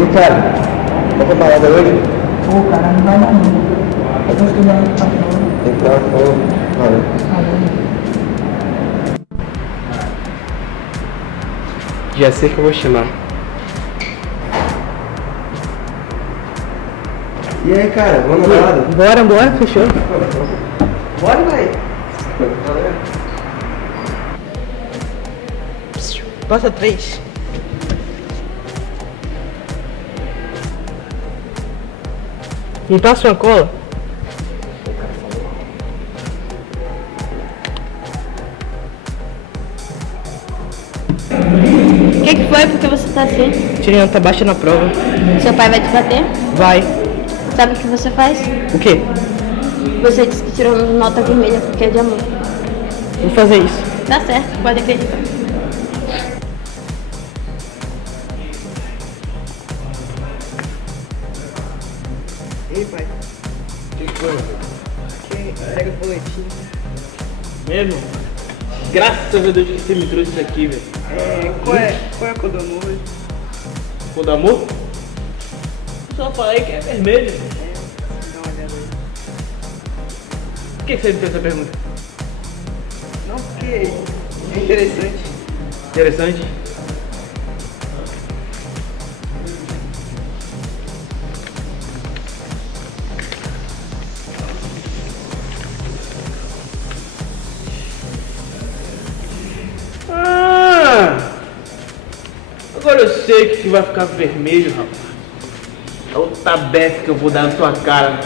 Ricardo, vai pra balada hoje? Pô, cara, não vai dar não. Eu vou estudar no patrão. Então, valeu. Já sei que eu vou chamar. E aí, cara, vamos na balada? Bora, fechou. Bora, vai. Passa 3. Me passa uma cola. O que foi? Porque você tá assim? Tirei nota baixa na prova. Seu pai vai te bater? Vai. Sabe o que você faz? O quê? Você disse que tirou nota vermelha porque é de amor. Vou fazer isso. Tá certo, pode acreditar. Ei, pai. O que foi, meu filho? Pega o boletim. Mesmo? Graças a Deus que você me trouxe isso aqui, velho. Qual é a cor do amor? Cor do amor? Só falei que é vermelho. Dá uma olhada aí. Por que você me fez essa pergunta? Não, porque é interessante. Interessante. Agora eu sei que vai ficar vermelho, rapaz. É o tabefe que eu vou dar na sua cara.